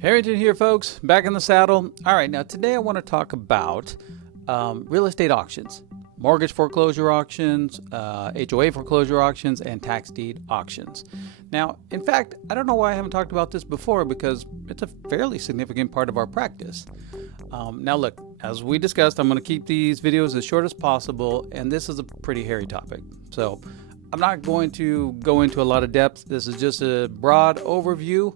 Harrington here, folks. Back in the saddle. All right, now today I want to talk about real estate auctions, mortgage foreclosure auctions, HOA foreclosure auctions, and tax deed auctions. Now, in fact, I don't know why I haven't talked about this before because it's a fairly significant part of our practice. Now, look, as we discussed, I'm going to keep these videos as short as possible, and this is a pretty hairy topic. So I'm not going to go into a lot of depth. This is just a broad overview.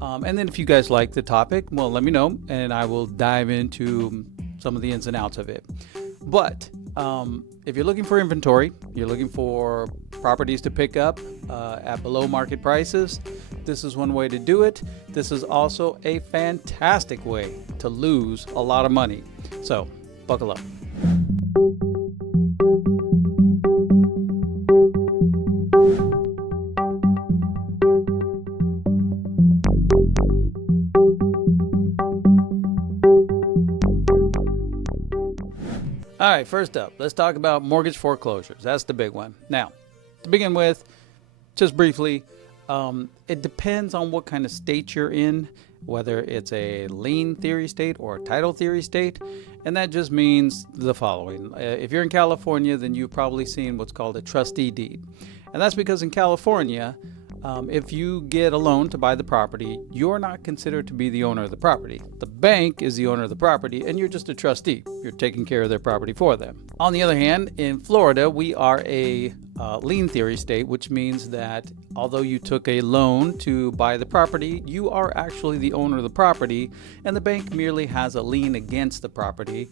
And then if you guys like the topic, well, let me know, and I will dive into some of the ins and outs of it. But if you're looking for inventory, you're looking for properties to pick up at below market prices, this is one way to do it. This is also a fantastic way to lose a lot of money. So buckle up. All right, first up, let's talk about mortgage foreclosures. That's the big one. Now, to begin with, just briefly, it depends on what kind of state you're in, whether it's a lien theory state or a title theory state. And that just means the following. If you're in California, then you've probably seen what's called a trustee deed. And that's because in California, if you get a loan to buy the property, you're not considered to be the owner of the property. The bank is the owner of the property, and you're just a trustee. You're taking care of their property for them. On the other hand, in Florida, we are a lien theory state, which means that although you took a loan to buy the property, you are actually the owner of the property, and the bank merely has a lien against the property,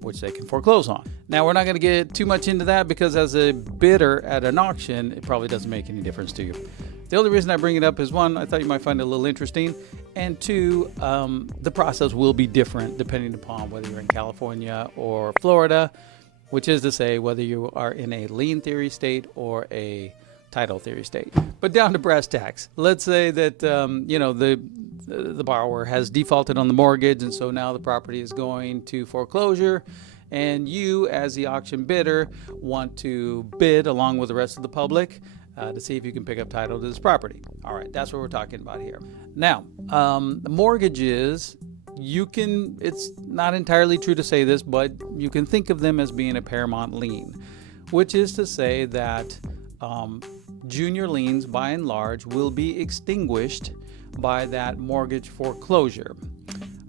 which they can foreclose on. Now, we're not going to get too much into that because as a bidder at an auction, it probably doesn't make any difference to you. The only reason I bring it up is, one, I thought you might find it a little interesting, and two, the process will be different depending upon whether you're in California or Florida, which is to say whether you are in a lien theory state or a title theory state. But down to brass tacks. Let's say that the borrower has defaulted on the mortgage, and so now the property is going to foreclosure, and you, as the auction bidder, want to bid along with the rest of the public to see if you can pick up title to this property. All right, that's what we're talking about here. Now, mortgages, it's not entirely true to say this, but you can think of them as being a paramount lien, which is to say that junior liens, by and large, will be extinguished by that mortgage foreclosure.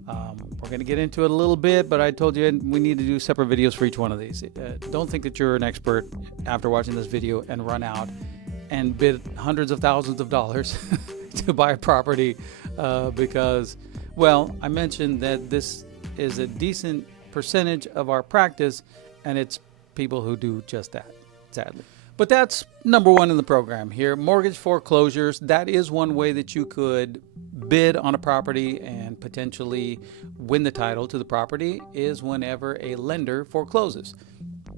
We're going to get into it a little bit, but I told you we need to do separate videos for each one of these. Don't think that you're an expert after watching this video and run out and bid hundreds of thousands of dollars to buy a property because, well, I mentioned that this is a decent percentage of our practice, and it's people who do just that, sadly. But that's number one in the program here. Mortgage foreclosures, that is one way that you could bid on a property and potentially win the title to the property, is whenever a lender forecloses.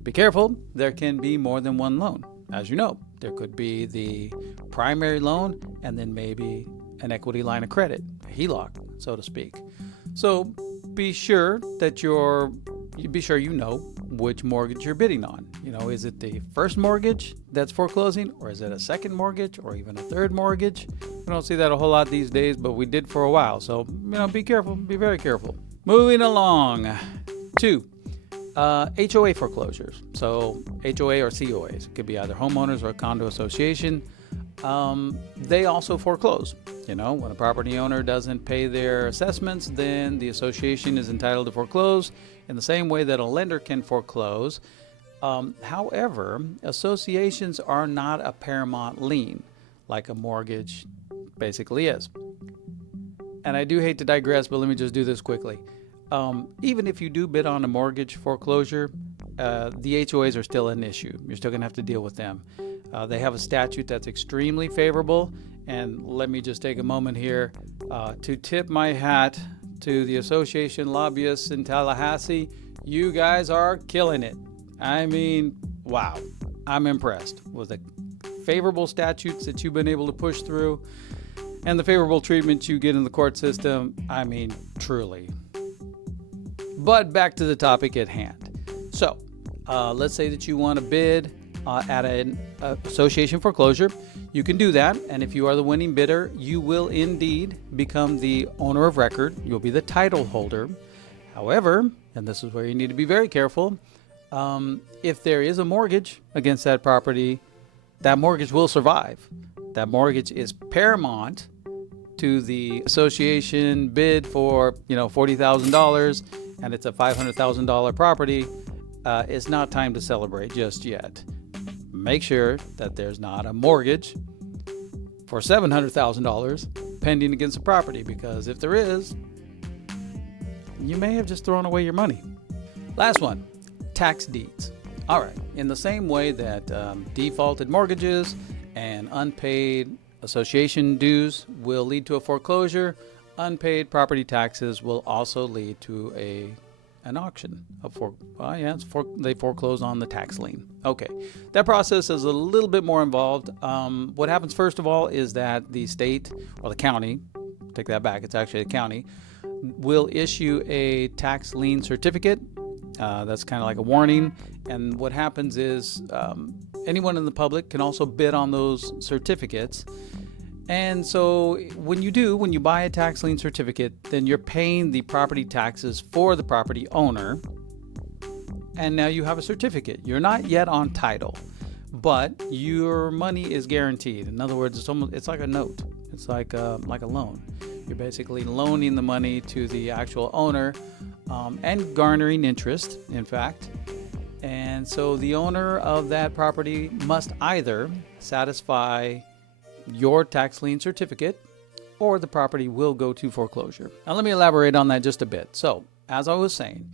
Be careful, there can be more than one loan. As you know, there could be the primary loan and then maybe an equity line of credit, a HELOC, so to speak. So be sure that you know which mortgage you're bidding on. Is it the first mortgage that's foreclosing, or is it a second mortgage, or even a third mortgage? We don't see that a whole lot these days, but we did for a while. So, be careful, be very careful. Moving along to HOA foreclosures. So HOA or COAs, it could be either homeowners or a condo association. They also foreclose. When a property owner doesn't pay their assessments, then the association is entitled to foreclose in the same way that a lender can foreclose. However, associations are not a paramount lien like a mortgage basically is. And I do hate to digress, but let me just do this quickly. Even if you do bid on a mortgage foreclosure, the HOAs are still an issue. You're still going to have to deal with them. They have a statute that's extremely favorable. And let me just take a moment here to tip my hat to the association lobbyists in Tallahassee. You guys are killing it. I mean, wow. I'm impressed with the favorable statutes that you've been able to push through and the favorable treatment you get in the court system. I mean, truly. But back to the topic at hand. So let's say that you want to bid at an association foreclosure, you can do that. And if you are the winning bidder, you will indeed become the owner of record. You'll be the title holder. However, and this is where you need to be very careful, if there is a mortgage against that property, that mortgage will survive. That mortgage is paramount to the association bid for, $40,000, and it's a $500,000 property. It's not time to celebrate just yet. Make sure that there's not a mortgage for $700,000 pending against the property, because if there is, you may have just thrown away your money. Last one, tax deeds. All right, in the same way that defaulted mortgages and unpaid association dues will lead to a foreclosure, unpaid property taxes will also lead to an auction. They foreclose on the tax lien. Okay, that process is a little bit more involved. What happens first of all is that the state or the county, take that back, it's actually the county, will issue a tax lien certificate. That's kind of like a warning. And what happens is anyone in the public can also bid on those certificates. And so when you buy a tax lien certificate, then you're paying the property taxes for the property owner. And now you have a certificate. You're not yet on title, but your money is guaranteed. In other words, it's like a note. It's like a loan. You're basically loaning the money to the actual owner and garnering interest, in fact. And so the owner of that property must either satisfy your tax lien certificate or the property will go to foreclosure. Now let me elaborate on that just a bit. So as I was saying,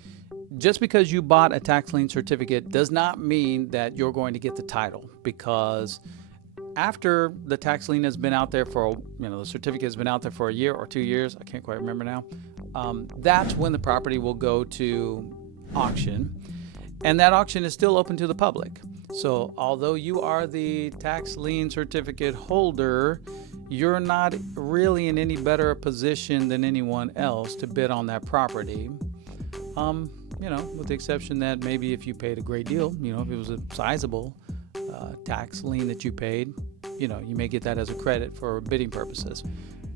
just because you bought a tax lien certificate does not mean that you're going to get the title, because after the tax lien has been out there for, the certificate has been out there for a year or 2 years, I can't quite remember now, that's when the property will go to auction. And that auction is still open to the public. So although you are the tax lien certificate holder, you're not really in any better position than anyone else to bid on that property. With the exception that maybe if you paid a great deal, if it was a sizable tax lien that you paid, you may get that as a credit for bidding purposes.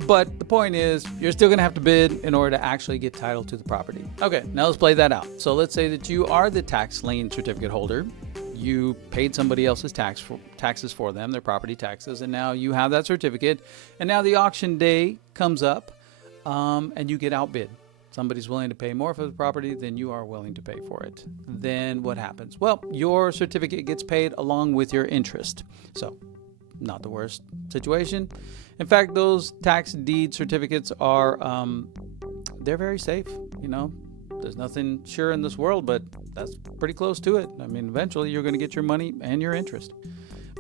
But the point is, you're still going to have to bid in order to actually get title to the property. Okay, now let's play that out. So let's say that you are the tax lien certificate holder. You paid somebody else's taxes for them, their property taxes, and now you have that certificate. And now the auction day comes up, and you get outbid. Somebody's willing to pay more for the property than you are willing to pay for it. Then what happens? Well, your certificate gets paid along with your interest. So, not the worst situation. In fact, those tax deed certificates are, they're very safe. There's nothing sure in this world, but that's pretty close to it. I mean, eventually you're going to get your money and your interest.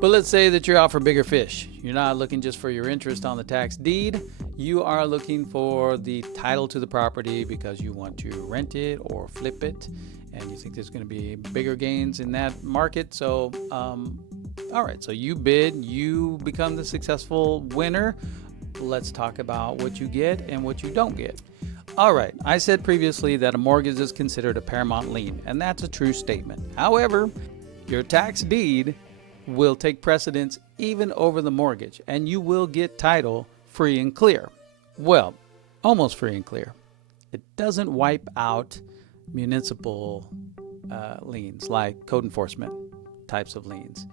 But let's say that you're out for bigger fish. You're not looking just for your interest on the tax deed. You are looking for the title to the property because you want to rent it or flip it, and you think there's going to be bigger gains in that market. So, all right, so you bid, you become the successful winner. Let's talk about what you get and what you don't get. All right, I said previously that a mortgage is considered a paramount lien, and that's a true statement. However, your tax deed will take precedence even over the mortgage, and you will get title free and clear. Well, almost free and clear. It doesn't wipe out municipal liens like code enforcement types of liens.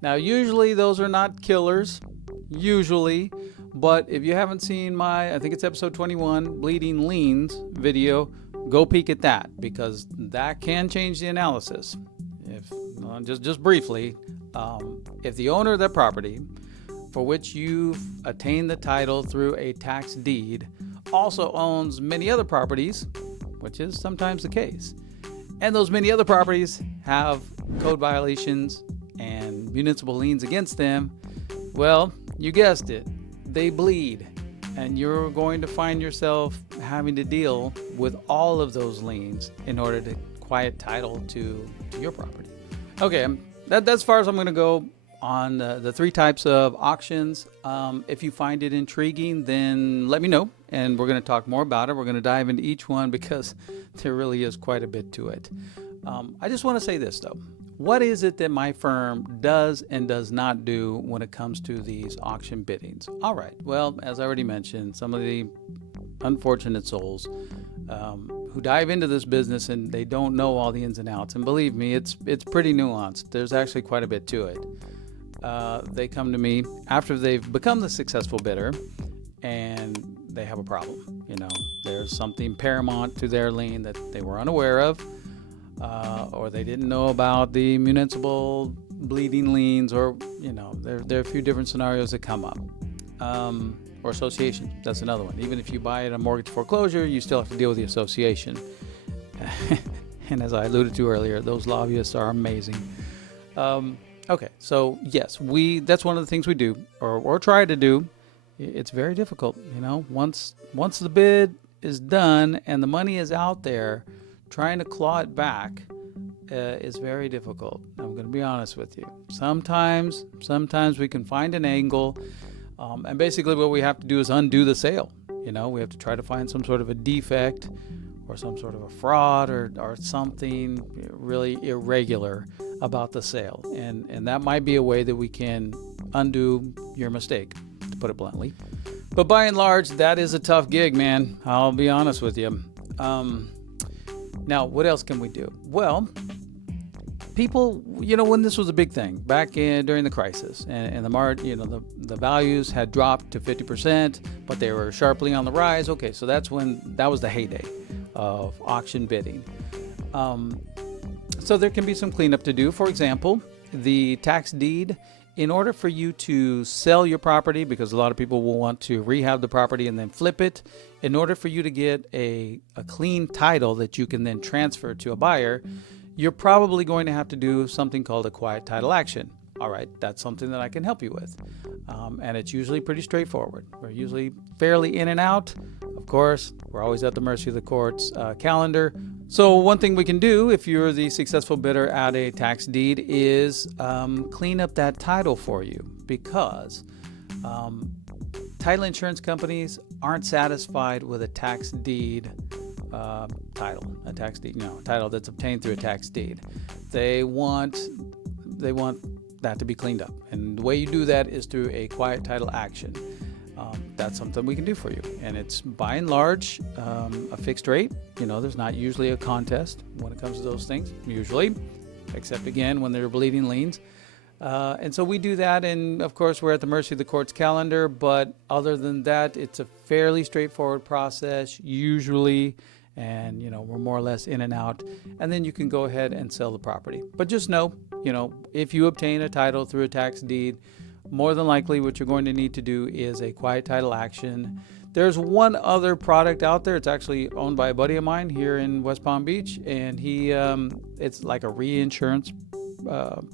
Now, usually those are not killers, but if you haven't seen I think it's episode 21, Bleeding Liens video, go peek at that, because that can change the analysis. Just briefly, if the owner of that property for which you've attained the title through a tax deed also owns many other properties, which is sometimes the case, and those many other properties have code violations and municipal liens against them, well, you guessed it, they bleed, and you're going to find yourself having to deal with all of those liens in order to quiet title to your property. Okay, that's as far as I'm going to go on the three types of auctions. If you find it intriguing, then let me know, and we're going to talk more about it. We're going to dive into each one because there really is quite a bit to it. I just want to say this, though. what is it that my firm does and does not do when it comes to these auction biddings? All right. Well, as I already mentioned, some of the unfortunate souls who dive into this business and they don't know all the ins and outs. And believe me, it's pretty nuanced. There's actually quite a bit to it. They come to me after they've become the successful bidder and they have a problem. You know, there's something paramount to their lien that they were unaware of, or they didn't know about the municipal bleeding liens, or, you know, there are a few different scenarios that come up. Or association, that's another one. Even if you buy it a mortgage foreclosure, you still have to deal with the association. And as I alluded to earlier, those lobbyists are amazing. Okay, so yes, that's one of the things we do, or try to do. It's very difficult, you know. Once the bid is done and the money is out there, trying to claw it back is very difficult. I'm going to be honest with you. Sometimes we can find an angle. And basically what we have to do is undo the sale. You know, we have to try to find some sort of a defect or some sort of a fraud or something really irregular about the sale. And that might be a way that we can undo your mistake, to put it bluntly. But by and large, that is a tough gig, man. I'll be honest with you. Now, what else can we do? Well, people, you know, when this was a big thing back during the crisis, and the values had dropped to 50%, but they were sharply on the rise. Okay, so that was the heyday of auction bidding. So there can be some cleanup to do. For example, the tax deed. In order for you to sell your property, because a lot of people will want to rehab the property and then flip it, in order for you to get a clean title that you can then transfer to a buyer, you're probably going to have to do something called a quiet title action. All right, that's something that I can help you with. And it's usually pretty straightforward. We're usually fairly in and out. Of course, we're always at the mercy of the court's calendar. So one thing we can do if you're the successful bidder at a tax deed is clean up that title for you, because title insurance companies aren't satisfied with a tax deed title, a title that's obtained through a tax deed. They want that to be cleaned up, and the way you do that is through a quiet title action. That's something we can do for you, and it's by and large a fixed rate. You know, there's not usually a contest when it comes to those things, usually, except again when they're bleeding liens. And so we do that, and of course we're at the mercy of the court's calendar, but other than that, it's a fairly straightforward process usually, and you know, we're more or less in and out, and then you can go ahead and sell the property. But just know, you know, if you obtain a title through a tax deed, more than likely what you're going to need to do is a quiet title action. There's one other product out there. It's actually owned by a buddy of mine here in West Palm Beach, and it's like a reinsurance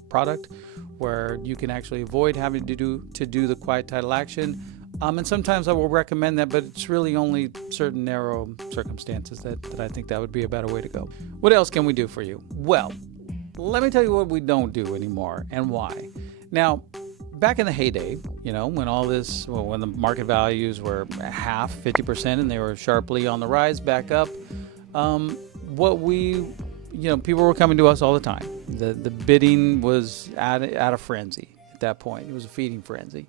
product where you can actually avoid having to do the quiet title action. And sometimes I will recommend that, but it's really only certain narrow circumstances that I think that would be a better way to go. What else can we do for you? Well, let me tell you what we don't do anymore and why. Now, back in the heyday, you know, when the market values were half, 50%, and they were sharply on the rise back up, people were coming to us all the time. The bidding was at a frenzy at that point. It was a feeding frenzy.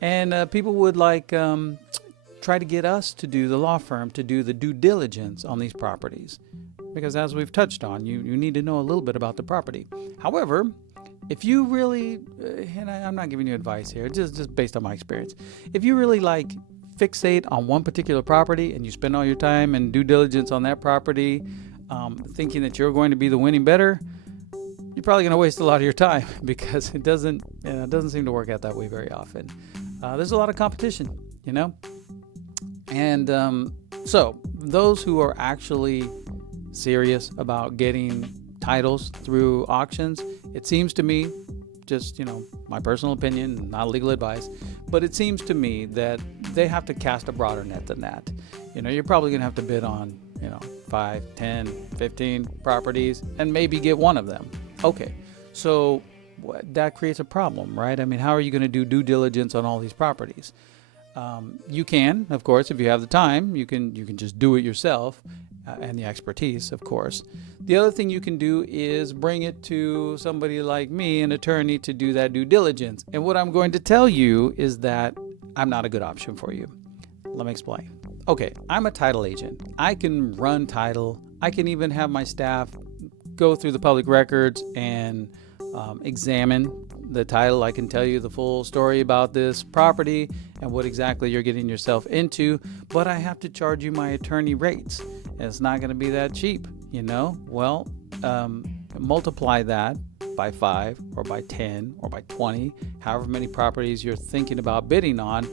And people would try to get us to do, the law firm, to do the due diligence on these properties. Because as we've touched on, you need to know a little bit about the property. However, if you really, and I'm not giving you advice here, just based on my experience, if you really fixate on one particular property and you spend all your time and due diligence on that property, thinking that you're going to be the winning bidder, you're probably going to waste a lot of your time, because it doesn't seem to work out that way very often. There's a lot of competition, you know, and so those who are actually serious about getting titles through auctions, it seems to me, just, you know, my personal opinion, not legal advice, but it seems to me that they have to cast a broader net than that. You know, you're probably going to have to bid on, 5, 10, 15 properties and maybe get one of them. Okay, so that creates a problem, right? I mean, how are you going to do due diligence on all these properties? You can, of course, if you have the time, you can just do it yourself. and the expertise, of course. The other thing you can do is bring it to somebody like me, an attorney, to do that due diligence. And what I'm going to tell you is that I'm not a good option for you. Let me explain. Okay, I'm a title agent. I can run title. I can even have my staff go through the public records and examine the title. I can tell you the full story about this property and what exactly you're getting yourself into, but I have to charge you my attorney rates. And it's not going to be that cheap, you know? Well, multiply that by 5 or by 10 or by 20, however many properties you're thinking about bidding on,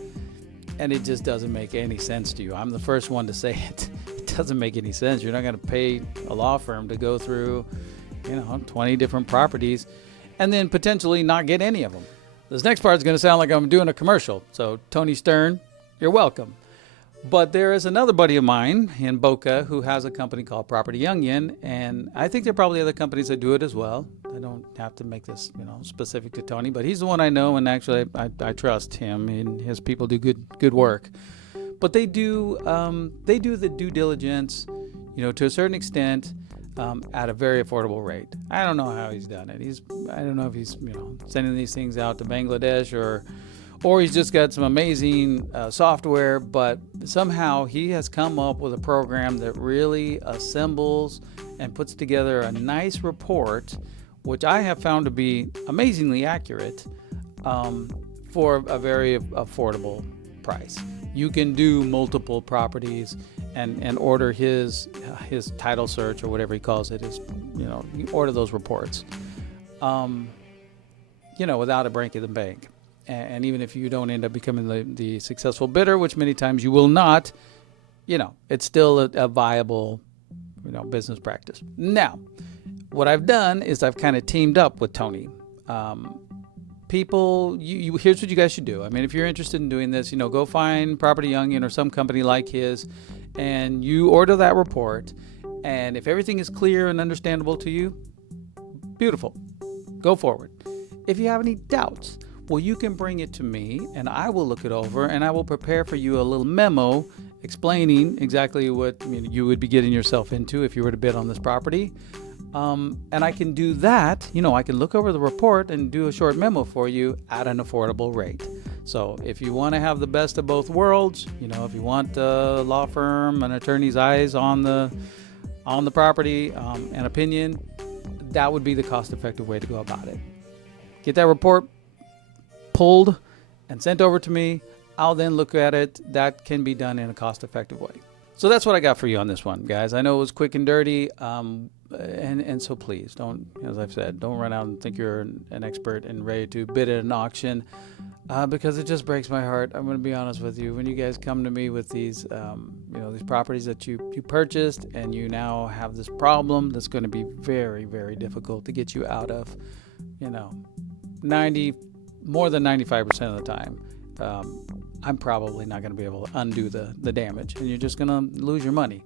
and it just doesn't make any sense to you. I'm the first one to say it. It doesn't make any sense. You're not going to pay a law firm to go through, 20 different properties and then potentially not get any of them. This next part is going to sound like I'm doing a commercial. So Tony Stern, you're welcome. But there is another buddy of mine in Boca who has a company called Property Onion, and I think there are probably other companies that do it as well. I don't have to make this, specific to Tony, but he's the one I know, and actually I trust him, and his people do good work. But they do the due diligence, to a certain extent, at a very affordable rate. I don't know how he's done it. I don't know if he's sending these things out to Bangladesh or he's just got some amazing software, but somehow he has come up with a program that really assembles and puts together a nice report, which I have found to be amazingly accurate, for a very affordable price. You can do multiple properties and order his title search or whatever he calls it. You order those reports, without a break in the bank. And even if you don't end up becoming the successful bidder, which many times you will not, it's still a viable, business practice. Now, what I've done is I've kind of teamed up with Tony. People, here's what you guys should do. I mean, if you're interested in doing this, go find Property Onion or some company like his, and you order that report. And if everything is clear and understandable to you, beautiful, go forward. If you have any doubts, well, you can bring it to me and I will look it over and I will prepare for you a little memo explaining exactly what you would be getting yourself into if you were to bid on this property. And I can do that, I can look over the report and do a short memo for you at an affordable rate. So if you want to have the best of both worlds, if you want a law firm, an attorney's eyes on the property, an opinion, that would be the cost-effective way to go about it. Get that report pulled and sent over to me. I'll then look at it. That can be done in a cost-effective way. So that's what I got for you on this one, guys. I know it was quick and dirty, and so please don't, as I've said, don't run out and think you're an expert and ready to bid at an auction, because it just breaks my heart. I'm going to be honest with you. When you guys come to me with these, these properties that you purchased, and you now have this problem that's going to be very, very difficult to get you out of, more than 95% of the time, I'm probably not going to be able to undo the damage, and you're just going to lose your money.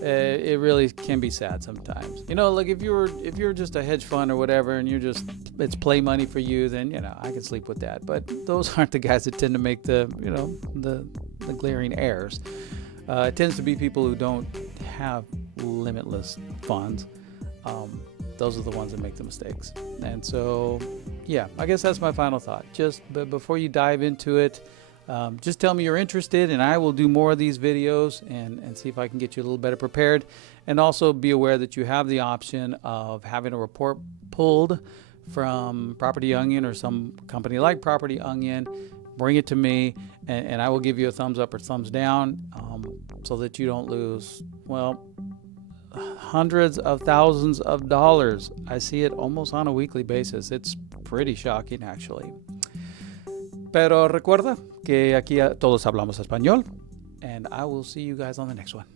It really can be sad sometimes. Like if you're just a hedge fund or whatever, and it's play money for you, then I can sleep with that. But those aren't the guys that tend to make the glaring errors. It tends to be people who don't have limitless funds. Those are the ones that make the mistakes. And so, yeah, I guess that's my final thought. But before you dive into it, just tell me you're interested, and I will do more of these videos and see if I can get you a little better prepared. And also be aware that you have the option of having a report pulled from Property Onion or some company like Property Onion. Bring it to me, and I will give you a thumbs up or thumbs down, so that you don't lose, hundreds of thousands of dollars. I see it almost on a weekly basis. It's pretty shocking, actually. Pero recuerda que aquí todos hablamos español, and I will see you guys on the next one.